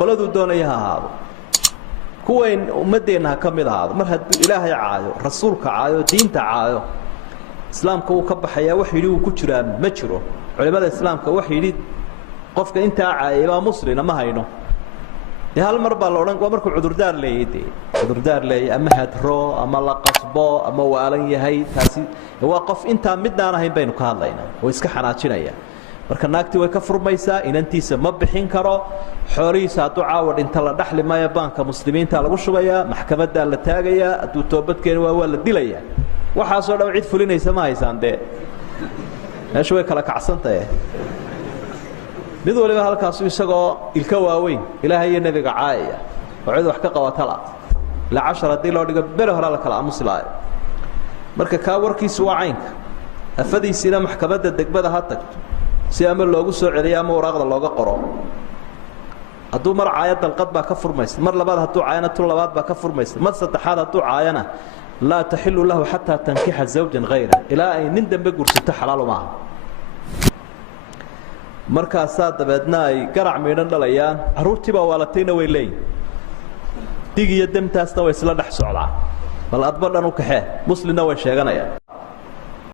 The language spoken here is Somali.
qoladu doonaya ha ahaado kuwayn ummadeena ka mid ahaado mar haddii ilaahay caayo rasuulka caayo diinta caayo islaamka uu ka baxaya wax yiri uu ku jiraa ma jiro culimada islaamka wax yiri qofka inta caayay baa muslina ma hayno hal mar baa la oran waa markuu cudurdaar leeyahay ama hadro ama la qasbo ama waalan yahay taasi waa qof inta midaan ahayn baynu ka hadlaynaa oo iska xanaajinaya marka naagti way ka furmaysaa inantiisa ma bixin karo xoolihiisa hadduu caawad inta la dhaxli maayo baanka muslimiinta lagu shubayaa maxkamadda la taagayaa hadduu toobadkeena waa la dilayaa waxaasoo dhan cid fulinaysa ma haysaan dee meesha way kala kacsantahay mid waliba halkaas isagoo ilka waaweyn ilaahay iyo nabiga caayaya oo cid wax ka qabata la 10 hadii loo dhigo bere hore la kala aamuslaa marka ka warkiisu waa caynka afadiisina maxkamadda degmada ha tagto si ama loogu soo celiyo ama waraaqda looga qoro hadduu mar caayad dalqad baa ka furmaysa mar labaad hadduu caayana tu labaad baa ka furmaysa mar saddexaad hadduu caayana laa taxillu lahu xataa tankixa zawjan ghayra ilaa ay nin dambe gursato xalaal uma aha markaasaa dabeedna ay garac miidhan dhalayaan caruurtiibaa waalatayna way leeyihin dig iyo demtaasna way isla dhex socdaa bal adba dhan u kaxee muslimna way sheeganayaan